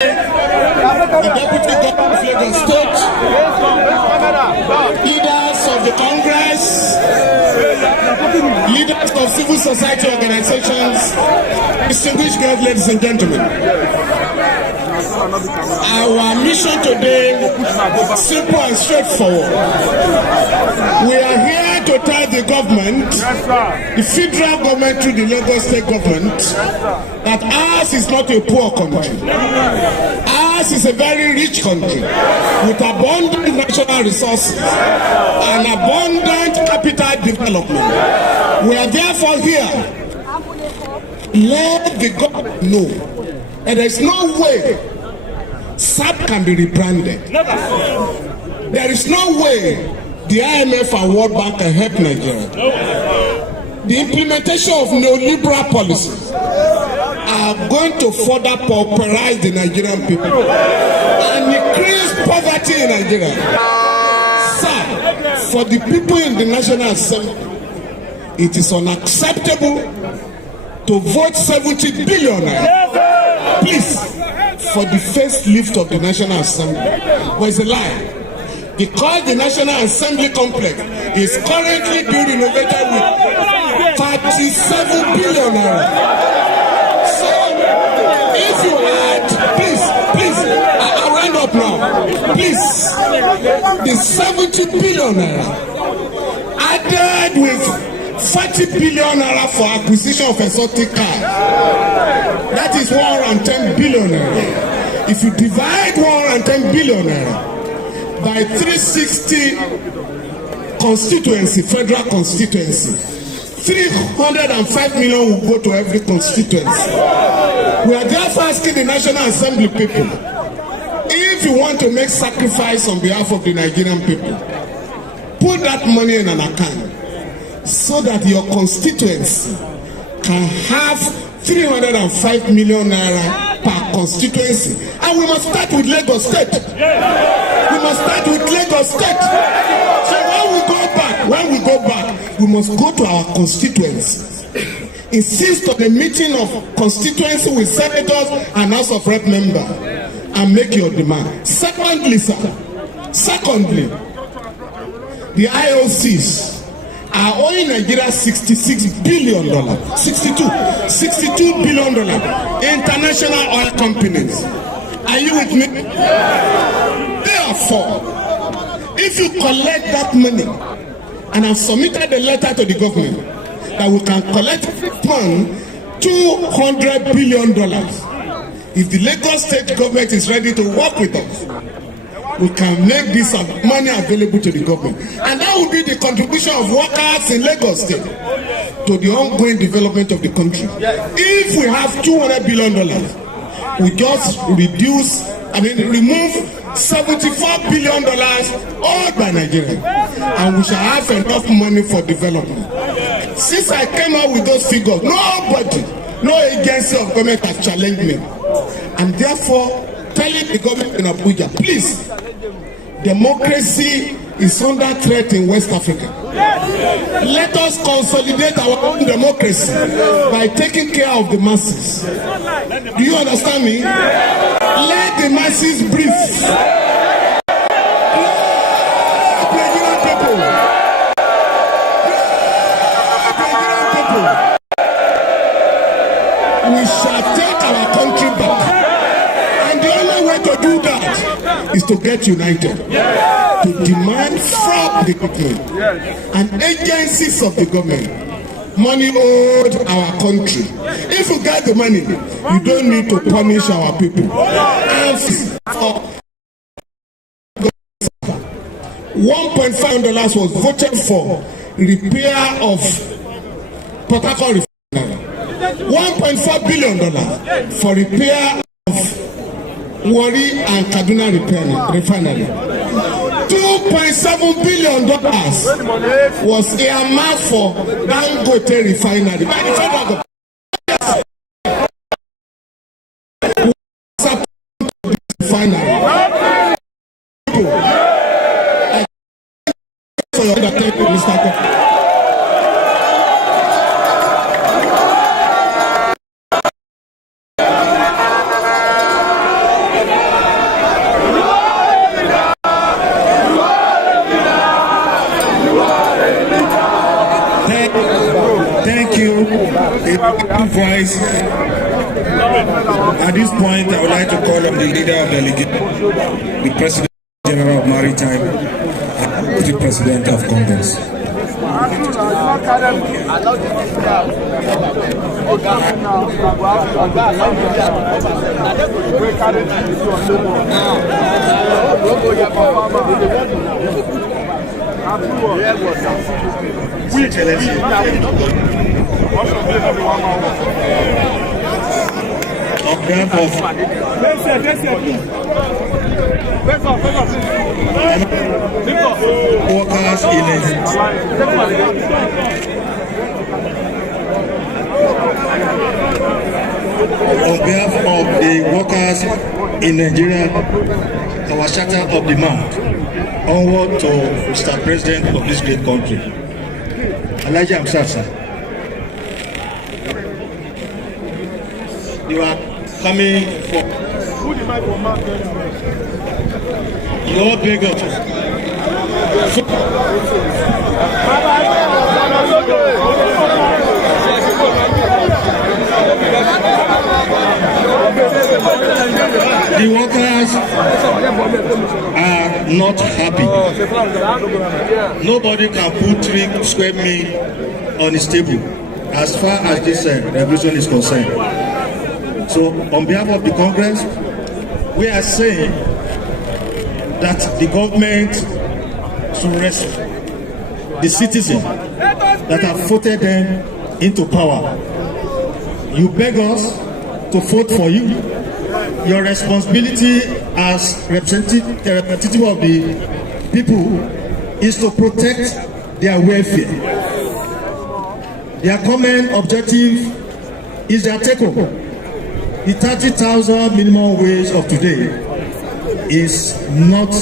the Deputy Governor of Lagos State, leaders of the Congress, leaders of civil society organizations, distinguished guests, ladies and gentlemen. Our mission today is simple and straightforward. We are here to tell the government, the federal government through the Lagos state government, that ours is not a poor country. Ours is a very rich country with abundant natural resources and abundant capital development. We are therefore here. Let the government know that there is no way SAP can be rebranded. There is no way the IMF and World Bank can help Nigeria. The implementation of neoliberal policies are going to further pauperize the Nigerian people and increase poverty in Nigeria. Sir, for the people in the National Assembly, it is unacceptable to vote 70 billion. Please, for the first lift of the National Assembly, was a lie. Because the National Assembly complex is currently being renovated with 37 billion. So, if you had, please, I'll round up now. Please, the 70 billion added with 40 billion for acquisition of exotic cars. That is 110 billion. If you divide 110 billion by 360 constituency, federal constituency, 305 million will go to every constituency. We are therefore asking the National Assembly people, if you want to make sacrifice on behalf of the Nigerian people, put that money in an account so that your constituency can have 305 million naira per constituency. And we must start with Lagos State. We must start with Lagos State. So when we go back, we must go to our constituencies. Insist on a meeting of constituency with senators and House of Rep members and make your demand. Secondly, the IOCs are owing Nigeria $66 billion, $62 billion, international oil companies. Are you with me? Therefore, if you collect that money, and I've submitted a letter to the government that we can collect $200 billion. If the Lagos state government is ready to work with us, we can make this money available to the government. And that will be the contribution of workers in Lagos State to the ongoing development of the country. If we have $200 billion, we just remove $74 billion owed by Nigeria. And we shall have enough money for development. Since I came out with those figures, nobody, no agency of government has challenged me. And therefore, telling the government in Abuja, please, democracy is under threat in West Africa. Let us consolidate our own democracy by taking care of the masses. Do you understand me? Let the masses breathe. We shall take our country back. And the only way to do that is to get united. To demand from the government and agencies of the government money owed our country. If you get the money, you don't need to punish our people. $1.5 was voted for repair of Port Harcourt refinery. $1.4 billion for repair of Warri and Kaduna refinery. $2.7 billion was earmarked for Dangote refinery by the federal government. Refinery. For your undertaking, Mr. voice. At this point, I would like to call on the leader of the delegation, the President General of Maritime, and the President of Congress. On behalf of workers in Nigeria, our charter of demand, onward to Mr. President of this great country, Hamsat. You are coming for your big the workers are not happy. Nobody can put 3 square meal on his table as far as this revolution is concerned. So, on behalf of the Congress, we are saying that the government should respect the citizens that have voted them into power. You beg us to vote for you. Your responsibility as representative of the people is to protect their welfare. Their common objective is their takeover. The 30,000 minimum wage of today is not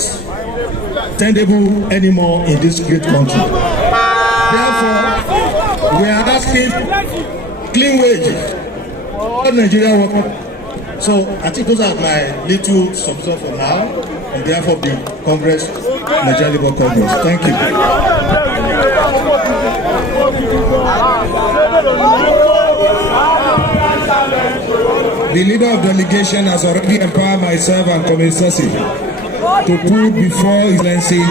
tenable anymore in this great country. Therefore, we are asking clean wages for all Nigerian workers. So I think those are my little substance for now on behalf of the Congress, Nigerian Labour Congress. Thank you. The leader of the delegation has already empowered myself and Comrade Sessi to put before His Excellency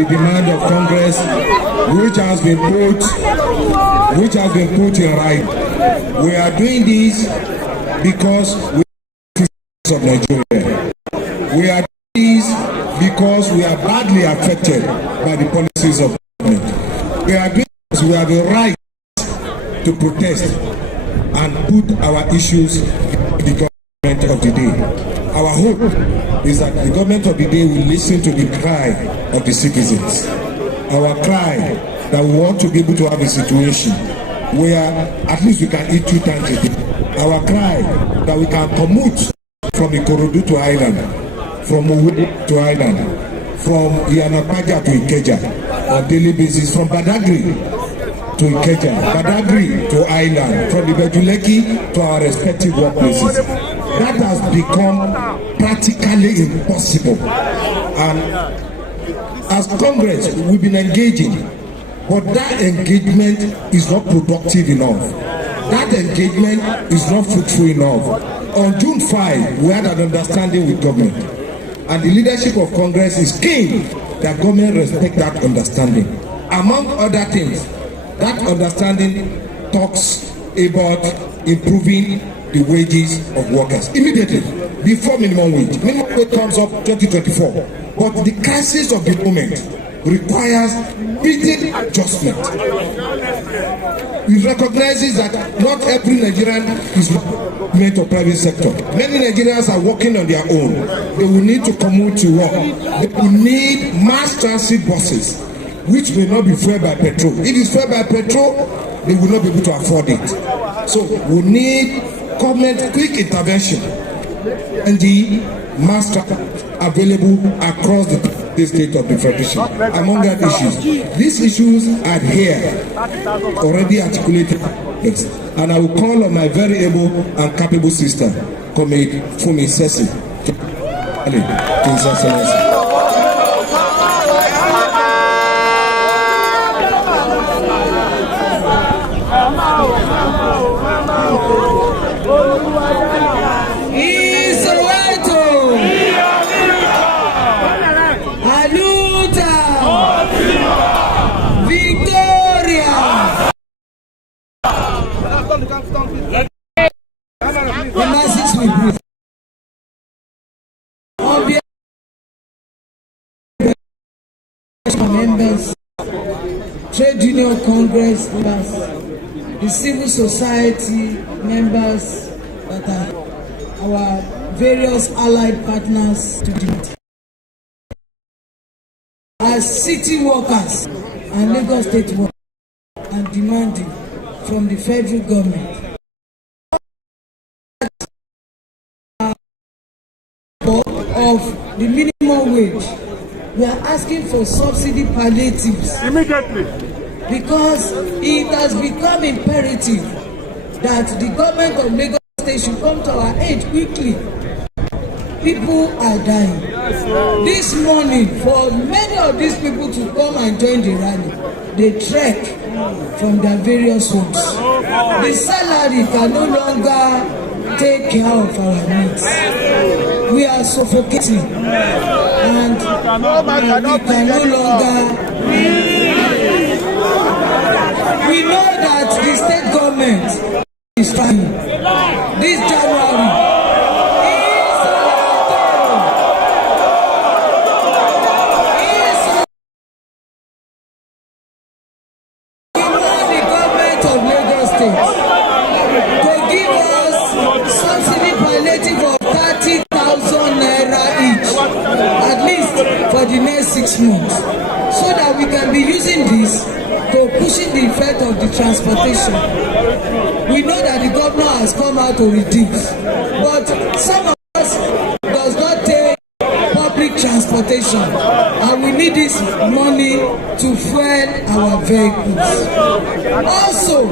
the demand of Congress, which has been put in writing. We are doing this because we are of Nigeria. We are doing this because we are badly affected by the policies of government. We are doing this because we have the right to protest and put our issues in the government of the day. Our hope is that the government of the day will listen to the cry of the citizens. Our cry that we want to be able to have a situation where at least we can eat 2 times a day. Our cry that we can commute from Ikorodu to Island, from Owerri to Island, from Iyanapaja to Ikeja on daily basis, from Badagry to Ikeja, Badagry to Island, from the Bejuleki to our respective workplaces. That has become practically impossible. And as Congress, we've been engaging, but that engagement is not productive enough. That engagement is not fruitful enough. On June 5, we had an understanding with government. And the leadership of Congress is keen that government respect that understanding. Among other things, that understanding talks about improving the wages of workers immediately before minimum wage. Minimum wage comes up 2024, but the crisis of the moment requires immediate adjustment. It recognizes that not every Nigerian is government or private sector. Many Nigerians are working on their own. They will need to commute to work. They will need mass transit buses, which may not be fueled by petrol. If it's fueled by petrol, they will not be able to afford it. So we need government quick intervention and the mass transit available across the state of the Federation. Among other issues, these issues are here already articulated, and I will call on my very able and capable sister, Comrade Femi Sessi, to His Excellency. partners, trade union congress members, the civil society members that are our various allied partners to Debuty. As city workers and Lagos State workers and demanding from the federal government of the minimum wage, we are asking for subsidy palliatives immediately, because it has become imperative that the government of Lagos State should come to our aid quickly. People are dying. This morning, for many of these people to come and join the rally, they trek from their various homes. The salary can no longer take care of our needs. We are suffocating, and we can no longer. We know that the state government is trying. This January the next 6 months, so that we can be using this to pushing the effect of the transportation. We know that the governor has come out to reduce, but some of us does not take public transportation, and we need this money to fuel our vehicles. Also,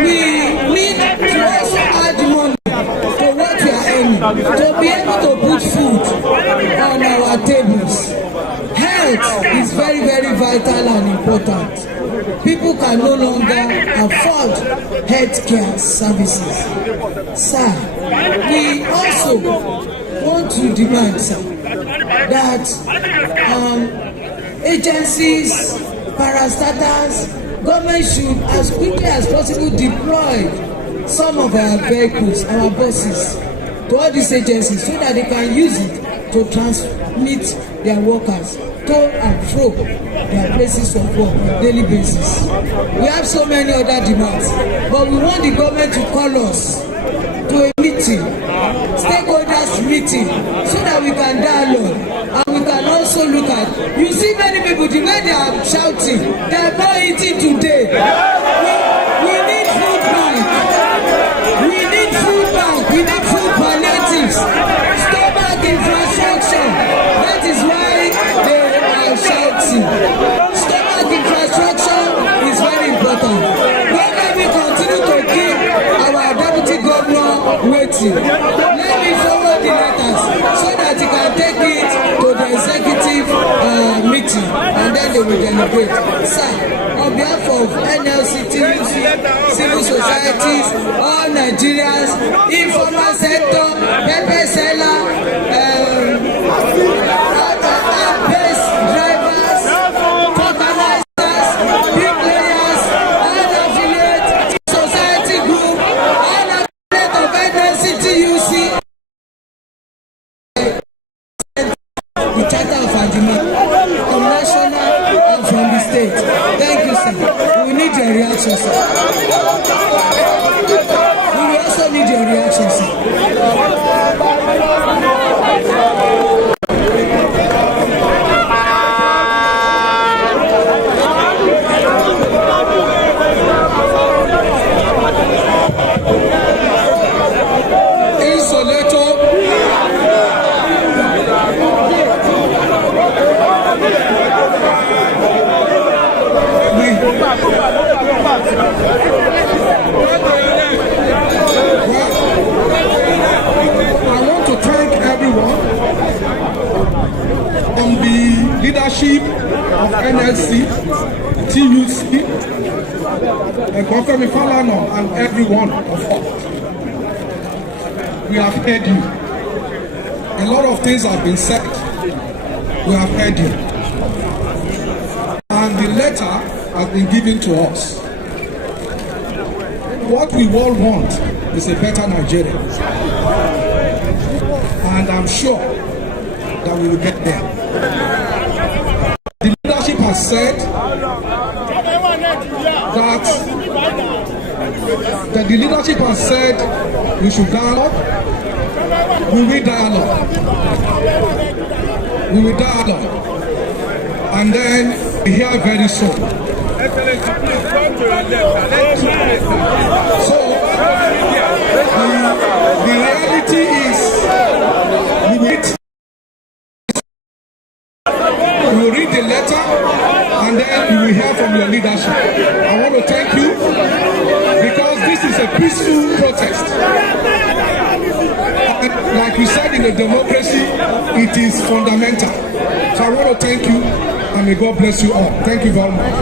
we need to also add money to what we are earning to be able to put food on our tables. Health is very, very vital and important. People can no longer afford healthcare services. Sir, we also want to demand, sir, that agencies, parastatals, government should as quickly as possible deploy some of our vehicles, our buses, to all these agencies so that they can use it to transmit their workers to and fro their places of work on a daily basis. We have so many other demands, but we want the government to call us to a meeting, stakeholders meeting, so that we can dialogue and we can also look at. You see many people, the way they are shouting, they are not eating today. We need food bank. We need food bank. We need food palliatives. Stomach infrastructure. That is why they are shouting. Stomach infrastructure is very important. Don't let me continue to keep our deputy governor waiting. Let me forward the letters so that he can take it to the executive meeting, and then they will deliberate. Sir, on behalf of NLC, civil societies, all Nigerians, informal sector, pepper seller, base drivers, organizers, big players, all affiliate society group, all affiliate of NLC, the charter of agreement from national and from the state. Thank you, sir. We need your reaction, sir. We will also need your reaction, sir. I want to thank everyone on the leadership of NLC, TUC, and Femi Falana, and everyone of us. We have heard you. A lot of things have been said. We have heard you. And the letter has been given to us. What we all want is a better Nigeria. And I'm sure that we will get there. The leadership has has said that the leadership has said we should dialogue. We will dialogue. We will dialogue. And then we hear very soon. So the reality is we will read the letter and then we will hear from your leadership. I want to thank you because this is a peaceful protest. And like we said in the democracy, it is fundamental. So I want to thank you and may God bless you all. Thank you very much.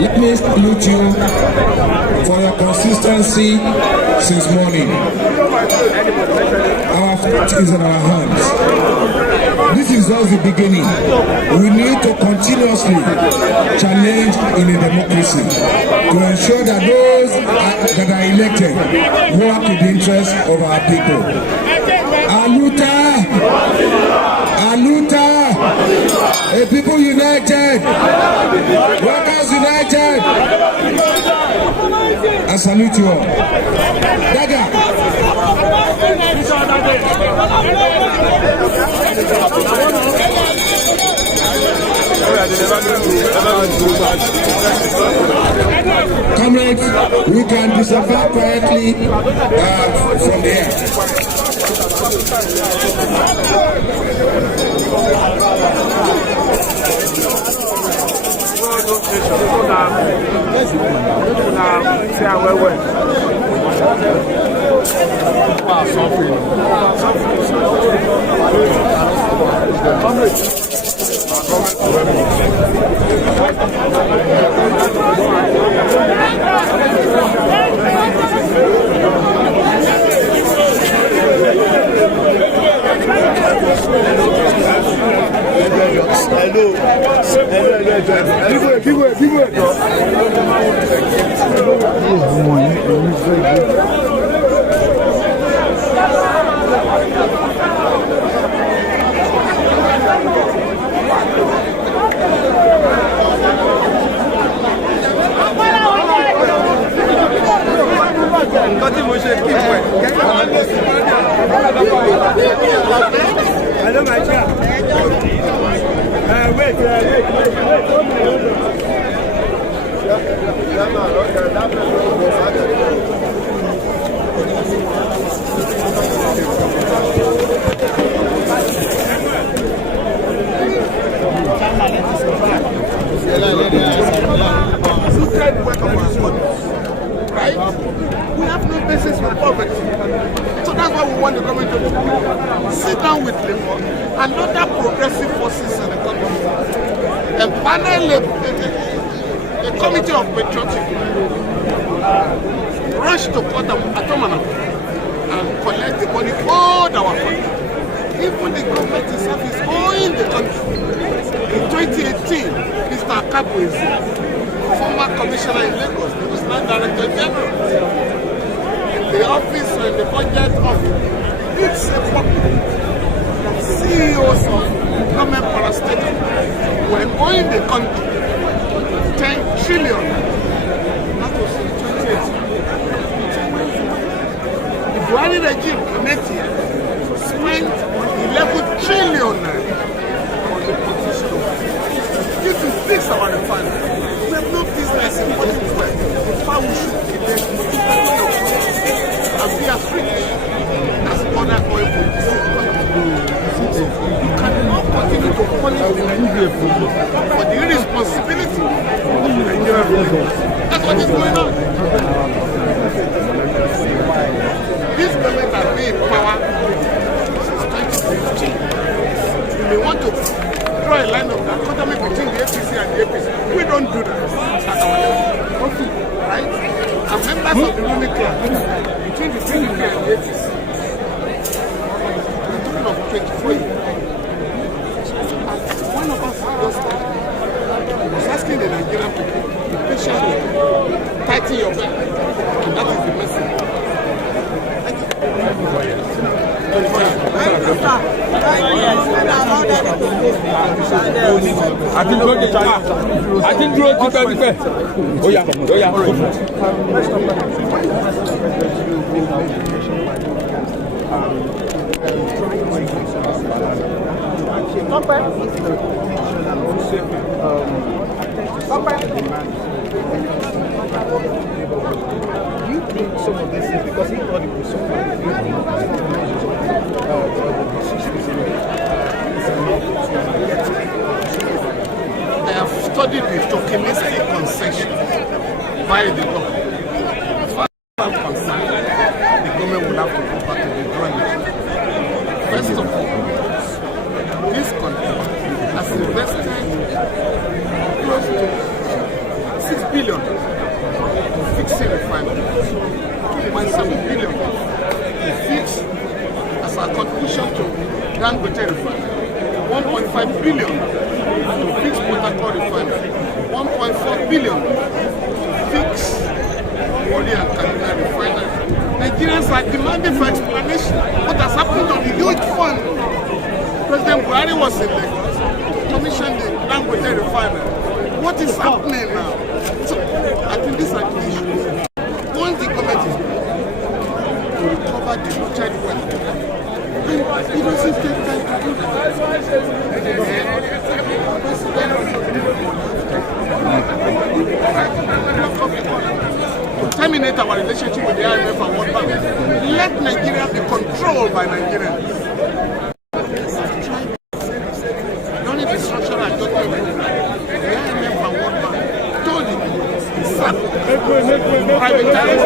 Let me salute you for your consistency since morning. Our fate is in our hands. This is just the beginning. We need to continuously challenge in a democracy to ensure that those that are elected work in the interest of our people. Aluta! Aluta! A people united! Workers united! I salute you all. Daga! Comrades, we can disappear quietly from here. Hello, my chair. Wait. Right? We have no basis for poverty. So that's why we want the government to sit down with labor and other progressive forces in the country and panel a committee of patriotic rush to court Atomana and collect the money owed our country. Even the government itself is owing the country. In 2018, Mr. Akabu is former commissioner in Lagos, he was now Director General. In the office and the budget office, it's a CEOs of government parastatals were owing the country 10 trillion. That was in 2018. The Buhari regime next year spent 11 trillion on the position. This is this our refinery. We have no business in what we were. How we should be there and be as rich as and members of the ruling class between the 20 and the 80s. We're talking of 23. One of us was asking the Nigerian people, be patient, tighten your belt, and that is the message. I didn't do it. Oh yeah. Do you think some of this is because he thought it was so I have studied the tokenistic concession by the government. As far as I'm concerned, the government will have to go back to the drawing board. First of all, this country has invested close to 6 billion to fixing refinery, 2.7 billion to fix as a contribution to Debuty refinery, 1.5 billion to fix Port Harcourt refinery, 1.4 billion to fix Warri and Kaduna refinery. Nigerians are demanding for explanation. What has happened to the huge fund? President Buhari was in Lagos to commission the Debuty refinery. What is happening now? So I think these are the issues. Once the government is to recover the looted wealth, and it doesn't take time to do that. To terminate our relationship with the IMF and World Bank, let Nigeria be controlled by Nigerians. During the structural adjustment, the IMF and World Bank told it, privatize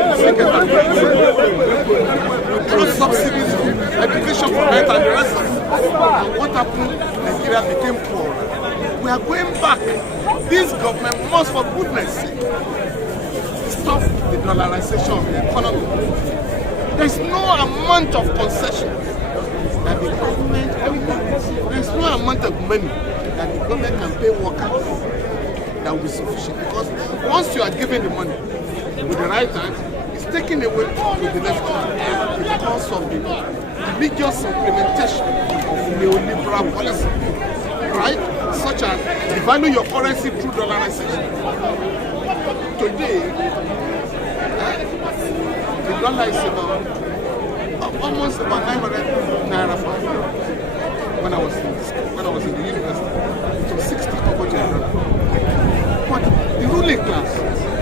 through subsidies, education for health and the rest of it. And what happened? Nigeria became poor. We are going back. This government must, for goodness sake, stop the dollarization of the economy. There is no amount of concession that the government can pay. There is no amount of money that the government can pay workers that will be sufficient. Because once you are given the money with the right hand, it's taken away with the left hand because of the religious implementation of neoliberal policy, right? Such as devalue your currency through dollarization. Today, the dollar is almost about 900 naira for when I was in the university. So 60 over to $100. But the ruling class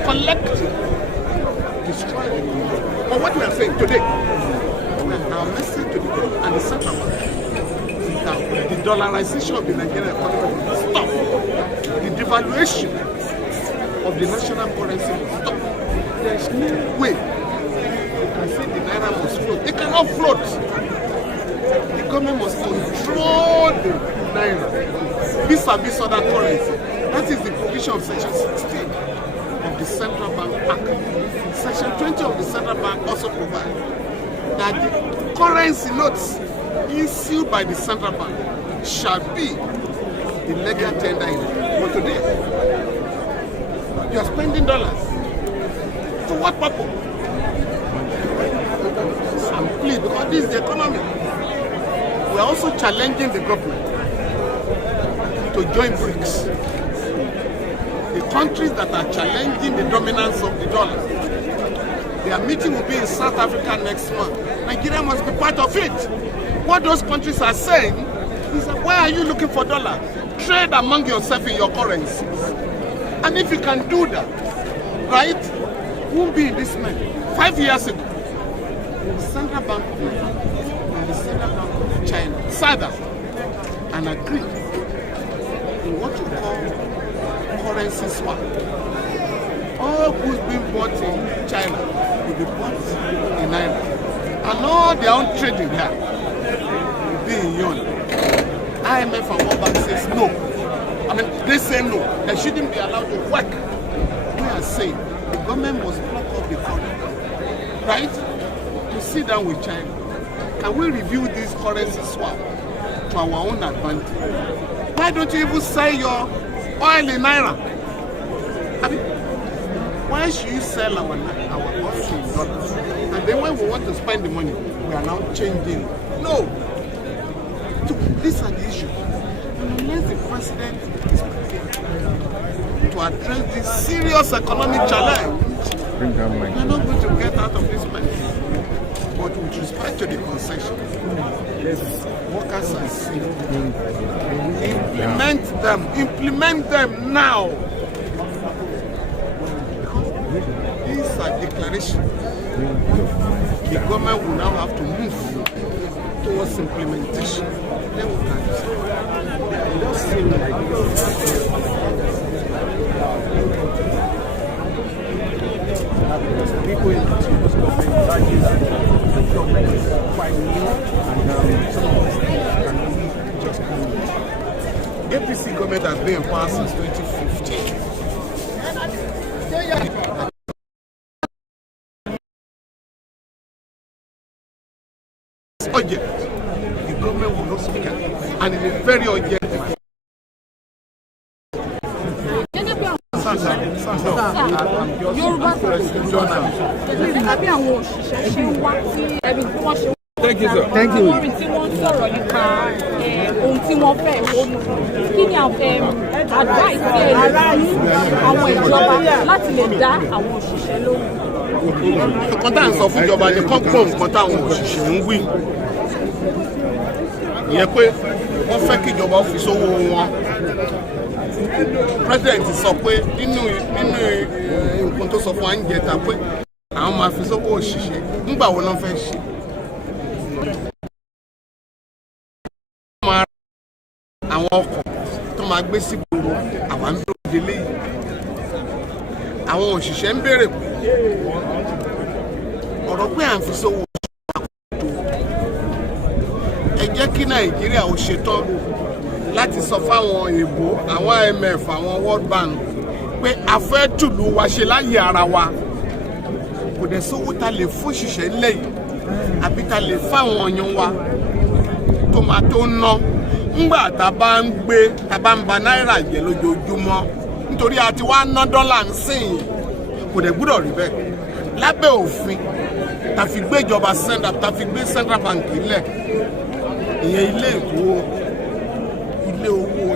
collectively destroyed it. But what we are saying today, our message to the government and the central bank is that the dollarization of the Nigerian economy will stop. The devaluation of the national currency will stop. There is no way you can say the naira must float. It cannot float. The government must control the naira vis-a-vis other currency. That is the provision of Section 16 of the Central Bank Act. Section 20 of the Central Bank also provides that the currency notes issued by the Central Bank shall be the legal tender in it. But today, you are spending dollars. For what purpose? I'm pleased because this is the economy. We are also challenging the government to join BRICS. The countries that are challenging the dominance of the dollar. Their meeting will be in South Africa next month. Nigeria must be part of it. What those countries are saying is that why are you looking for dollar? Trade among yourself in your currencies. And if you can do that, right, won't be in this man. 5 years ago, the Central Bank of Nigeria and the Central Bank of China sat down and agreed in what you call currency swap. All goods being bought in China will be bought in Naira. And all their own trading here will be in yuan. IMF and World Bank says no. I mean, they say no. They shouldn't be allowed to work. We are saying the government must block off the currency. right? To sit down with China. Can we review this currency swap to our own advantage? Why don't you even sell your oil in naira? I mean, why should you sell our oil in dollars? And then when we want to spend the money, we are now changing. No. These are the issues. And unless the president is prepared to address this serious economic challenge, we are not going to get out of this mess. But with respect to the concession, workers are saying, implement them now. These are declarations. The government will now have to move towards implementation. Then we can it does seem like people in the government is quite new, and some of us can just come. APC government has been in power since 2015. Urgent. The government will not speak and in a very urgent way. Thank you, sir. Thank you. Tí wọ́n ń sọ̀rọ̀ nípa ohun tí wọ́n fẹ́ kí ni advice tí ẹ lè fún àwọn ìjọba láti lè dá àwọn òṣìṣẹ́ lóhùn. Nǹkan tá à ń sọ fún ìjọba ni kọ́ńpọ̀ nǹkan táwọn òṣìṣẹ́ ń wí. Ìyẹn pé wọ́n fẹ́ kí ìjọba ó fi sówó wọn. President sọ pé nínú nǹkan tó sọ fún wa ń jẹta pé àwọn máa fi sówó òṣìṣẹ́ nígbà wo náà fẹ́ ṣe. Àwọn ọkọ̀ tó máa gbé sí gbòòrò àwa ń dúró délé yìí. Àwọn òṣìṣẹ́ ń béèrè pé ọ̀rọ̀ pé à ń fi sówó àkókò ẹ jẹ́ kí Nàìjíríà ó ṣetán láti sọ fáwọn èèbó àwọn IMF àwọn World Bank pé a fẹ́ tùlù wa ṣe láyé ara wa kò dẹ̀ sówó ta lè fún òṣìṣẹ́ lẹ́yìn àbí ta lè fáwọn ọyàn wa tó máa tó ná ńgbà tá bá ń ba náírà jẹ lójoojúmọ́ nítorí a ti wá ná dọ́là ń sìn kò dẹ̀ gbúdọ̀ rí bẹ́ẹ̀ lábẹ́ òfin ta fi gbé ìjọba central bank lẹ̀ ìyẹn ilé owó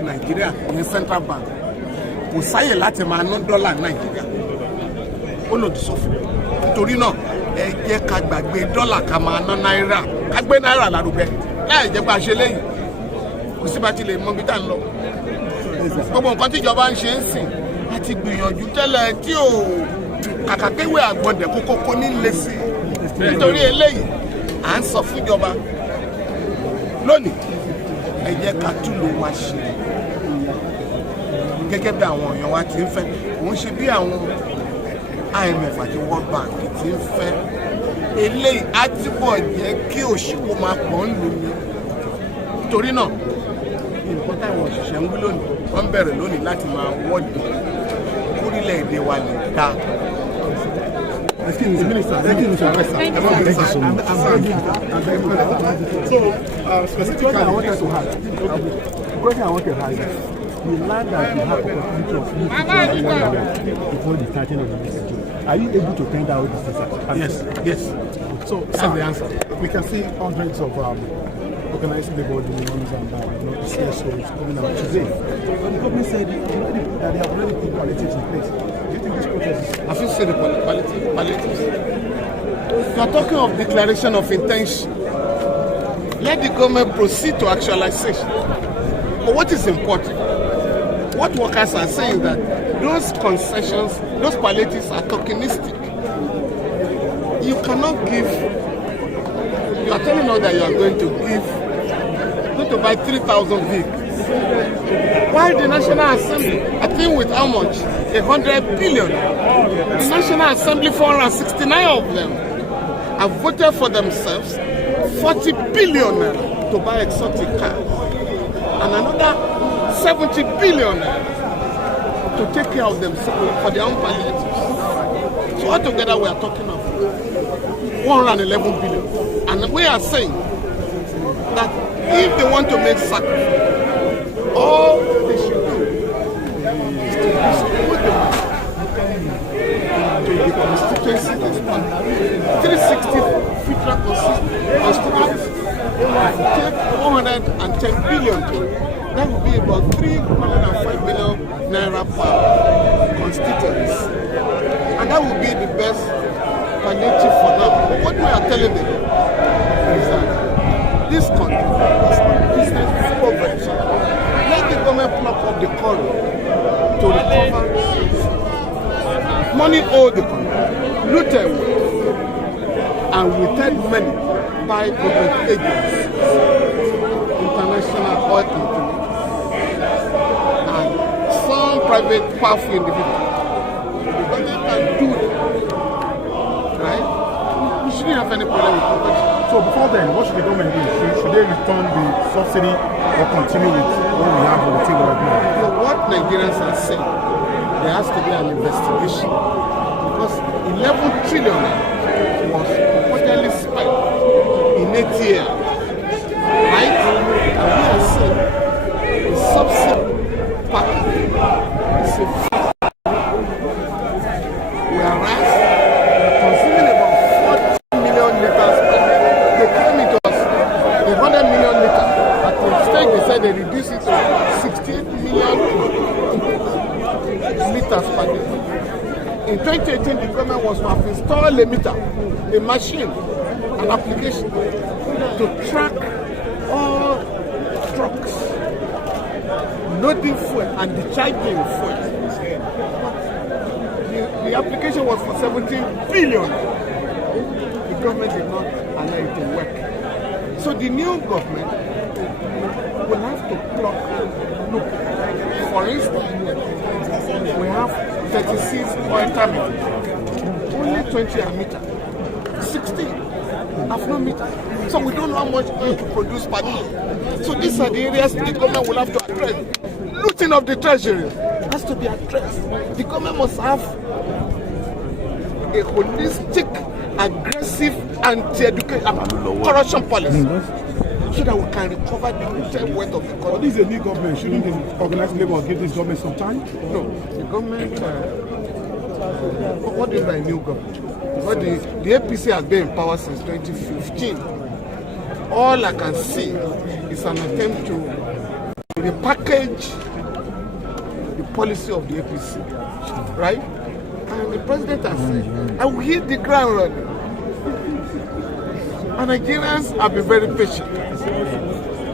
Nàìjíríà ìyẹn central bank kò sáyè láti máa ná dọ́là Nàìjíríà ó lòdì sófin nítorí náà ẹ jẹ́ ká gbàgbé dọ́là ká máa ná náírà ká gbé náírà lárugẹ láì jẹ́ pé a ṣe léyìí kò sí bá ti lè mọ ibi tá à ń lọ gbogbo nǹkan tíjọba ń ṣe ń sìn àti gbìyànjú tẹ́lẹ̀ tí ò kàkà kéwé àgbọ̀ndẹ̀ kókó ní lẹ́sí nítorí eléyìí à ń sọ fúnjọba lónìí ẹ jẹ́ ká túlò wa ṣe gẹ́gẹ́ bí àwọn èèyàn wa ti ń fẹ́ kò ń ṣe bí àwọn IMF àti World Bank ti ń fẹ́ eléyìí á túbọ̀ jẹ́ kí òṣìwò máa pọ̀ ń lò ní nítorí náà nǹkan táwọn òṣìṣẹ́ ń wí lónìí wọ́n ń bẹ̀rẹ̀ lónìí láti máa wọ́ọ̀dì kórílẹ̀-èdè wa lè dá. Excuse me, Minister. Thank you, Mr. Thank you so much. So, specifically, I wanted to have the question I wanted to have is the land that you have opportunity of use before the starting of the next June. Are you able to tender out this? Yes. So, that's the answer. We can see hundreds of organized labor unions and CSOs coming out today. But the government said that they have already put palliatives in place. Do you think this protest is... Have you said the palliatives? You are talking of declaration of intention. Let the government proceed to actualization. But what is important? What workers are saying that those concessions, those palliatives are tokenistic. You cannot give. You are telling us that you are going to buy 3,000 vehicles. Why the National Assembly? I think with how much? 100 billion. The National Assembly, 469 of them, have voted for themselves 40 billion to buy exotic cars, and another 70 billion to take care of themselves for their own palliatives. So altogether we are talking of 111 billion. And we are saying that if they want to make sacrifice, all they should do is to distribute the money to the constituency responding. 360 federal constituencies take 110 billion. That would be about 305 billion naira per constituency. And that would be the best palliative for now. But what we are telling them is that this country is business poverty. Let the government plug up the corridor to recover money owed the country, looted and withheld money by government agencies, international oil companies, and some private powerful individuals. The government can do that, right? We shouldn't have any problem with poverty. So before then, what should the government do? Should they return the subsidy or continue with what we have on the table right now? So what Nigerians are saying, there has to be an investigation because 11 trillion was reportedly spent in 8 years, right? And we are saying the subsidy package is a whereas we are consuming about 40 million liters per day. They claim it was 100 million liters. At the stage they said they reduced it to 68 million liters per day. In 2018, the government was to have installed a meter, a machine, an application to track all trucks loading fuel and discharging fuel. The application was for 17 billion. The government did not allow it to work. So the new government will have to plug. Look, for instance, we have 36 oil terminals. Only 20 are meter. 16 have no meter. So we don't know how much oil to produce per day. So these are the areas the government will have to address. Looting of the treasury has to be addressed. The government must have a holistic, aggressive, anti-education, corruption policy so that we can recover the retail wealth of the country. But this is a new government. Shouldn't the organized labor give this government some time? No, the government. What is a new government? But the APC has been in power since 2015. All I can see is an attempt to repackage the policy of the APC, right? And the president has said, I will hit the ground running. And Nigerians have been very patient.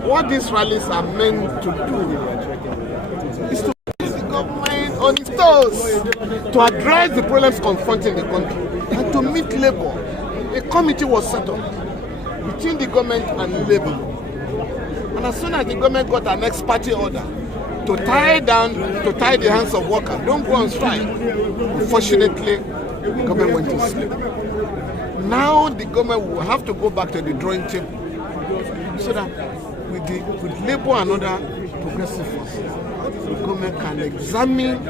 What these rallies are meant to do is to put the government on its toes, to address the problems confronting the country, and to meet labor. A committee was set up between the government and labor. And as soon as the government got an ex-party order to tie the hands of workers, don't go on strike. Unfortunately, the government went to sleep. Now the government will have to go back to the drawing table so that with labor and other progressive forces, the government can examine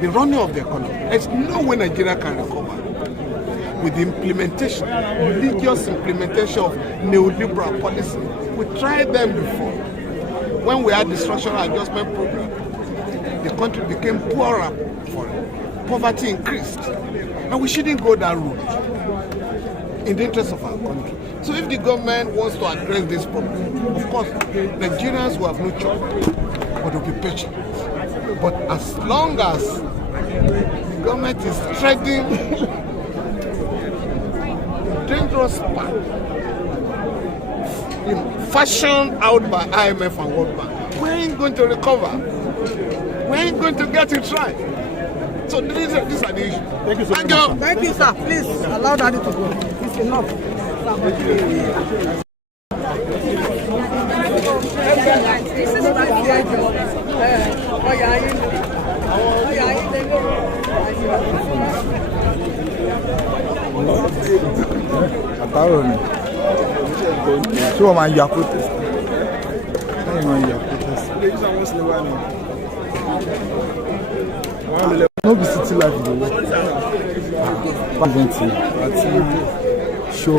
the running of the economy. There's no way Nigeria can recover with the implementation, religious implementation of neoliberal policy. We tried them before. When we had the structural adjustment program, the country became poorer for it. Poverty increased. And we shouldn't go that route in the interest of our country. So if the government wants to address this problem, of course, Nigerians will have no choice but to be patient. But as long as the government is treading dangerous path, fashioned out by IMF and World Bank, we ain't going to recover. We ain't going to get it right. So these are the issues. Thank you so much. Thank you, sir. Please allow Daddy to go. It's enough. This is my schedule. Àtàrò ni tí wọ́n máa ń ya protest lẹ́yìn máa ń ya protest. No be city. Debuty live ìdòwò. Pàṣẹntì àti show